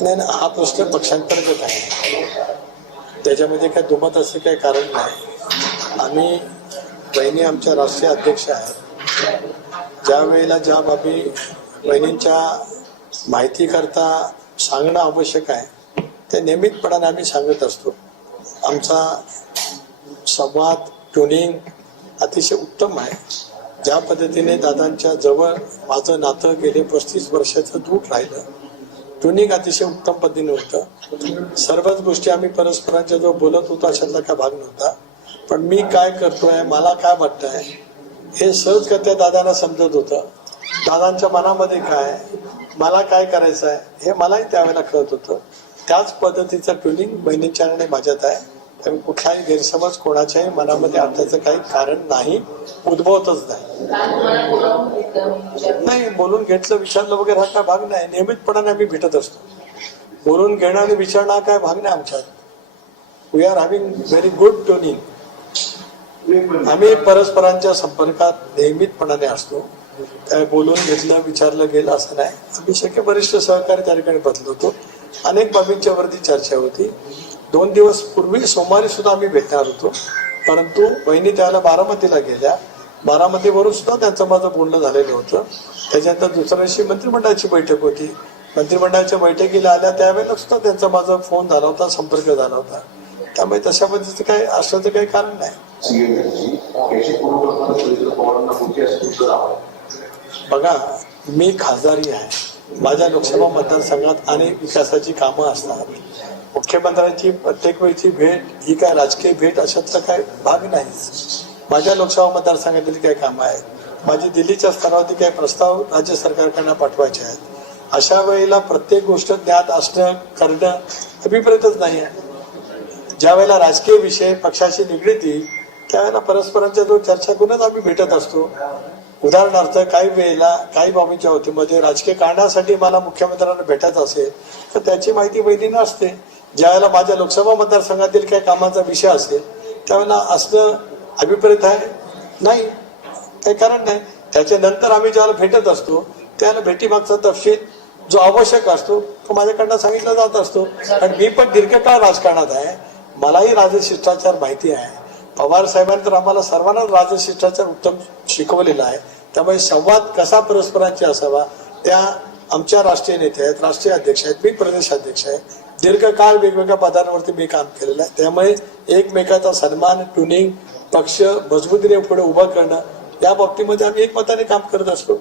नाही, हा प्रश्न पक्षांतर्गत आहे, त्याच्यामध्ये काय दुमत असं काही कारण नाही. आम्ही बहिणी आमच्या राष्ट्रीय अध्यक्ष आहेत. ज्या वेळेला ज्या बाबी बहिणींच्या माहितीकरता सांगणं आवश्यक आहे ते नियमितपणाने आम्ही सांगत असतो. आमचा संवाद ट्युनिंग अतिशय उत्तम आहे. ज्या पद्धतीने दादांच्या जवळ माझं नातं गेले 35 वर्षाचं दूर राहिलं, ट्युनिंग अतिशय उत्तम पद्धतीने होतं. सर्वच गोष्टी आम्ही परस्परांच्या जवळ बोलत होतो अशातला काय भाग नव्हता. पण मी काय करतोय, मला काय वाटतंय हे सहजगत्या दादांना समजत होतं. दादांच्या मनामध्ये काय, मला काय करायचं आहे हे मलाही त्यावेळेला कळत होतं. त्याच पद्धतीचं ट्युनिंग बहिणींच्या आणि माझ्यात आहे. त्यामुळे कुठलाही गैरसमज कोणाच्याही मनामध्ये आणण्याचं काही कारण नाही, उद्भवतच नाही. बोलून घेतलं विचारलं वगैरे हा काय भाग नाही. नियमितपणाने आम्ही भेटत असतो. बोलून घेणं आणि विचारणं हा काय भाग नाही आमच्यात. We are having very good tuning. आम्ही परस्परांच्या संपर्कात नियमितपणाने असतो. काय बोलून घेतलं विचारलं गेलं असं नाही. आम्ही शक्य वरिष्ठ सहकारी त्या ठिकाणी बदलवतो. अनेक बाबींच्या वरती चर्चा होती. 2 दिवस पूर्वी सोमवारी सुद्धा आम्ही भेटणार होतो, परंतु बहिणी त्याला बारामतीला गेल्या. बारामतीवरून सुद्धा त्यांचं माझं बोलणं झालेलं होतं. त्याच्यानंतर दुसऱ्या दिवशी मंत्रिमंडळाची बैठक होती. मंत्रिमंडळाच्या बैठकीला आल्या त्यावेळेला सुद्धा त्यांचा माझा फोन झाला होता, संपर्क झाला होता. त्यामुळे तशा पद्धतीचं काही असण्याचं काही कारण नाही. बघा, मी खासदारी आहे. माझ्या लोकसभा मतदारसंघात अनेक विकासाची कामं असतात. मुख्यमंत्र्यांची प्रत्येक वेळची भेट ही काय राजकीय भेट अशातला काय भाग नाही. माझ्या लोकसभा मतदारसंघातील काही कामं आहेत. माझी दिल्लीच्या स्तरावरती काही प्रस्ताव राज्य सरकारकडनं पाठवायचे आहेत. अशा वेळेला प्रत्येक गोष्ट ज्ञात असणं करणं अभिप्रेतच नाही आहे. ज्या वेळेला राजकीय विषय पक्षाशी निगडीत त्यावेळेला परस्परांच्या जो चर्चा करूनच आम्ही भेटत असतो. उदाहरणार्थ काही वेळेला काही बाबींच्या वतीमध्ये राजकीय कारणासाठी मला मुख्यमंत्र्यांना भेटायचं असेल तर त्याची माहिती बहिणींना असते. ज्यावेळेला माझ्या लोकसभा मतदारसंघातील काही कामाचा विषय असेल त्यावेळेला असणं अभिप्रेत आहे नाही, काही कारण नाही. त्याच्यानंतर आम्ही ज्यावेळेला भेटत असतो त्यावेळेला भेटीमागचा तपशील जो आवश्यक असतो तो माझ्याकडनं सांगितला जात असतो. आणि मी पण दीर्घकाळ राजकारणात आहे, मलाही राजशिष्टाचार माहिती आहे. पवार साहेबांनी तर आम्हाला सर्वांना राजशिष्टाचार उत्तम शिकवलेला आहे. त्यामुळे संवाद कसा परस्परांची असावा त्या आमच्या राष्ट्रीय नेते आहेत, राष्ट्रीय अध्यक्ष आहेत, मी प्रदेश अध्यक्ष आहे. दीर्घकाळ वेगवेगळ्या पदांवरती मी काम केलेलं आहे. त्यामुळे एकमेकाचा सन्मान, ट्युनिंग, पक्ष मजबूतीने पुढे उभं करणं या बाबतीमध्ये आम्ही एकमताने काम करत असतो.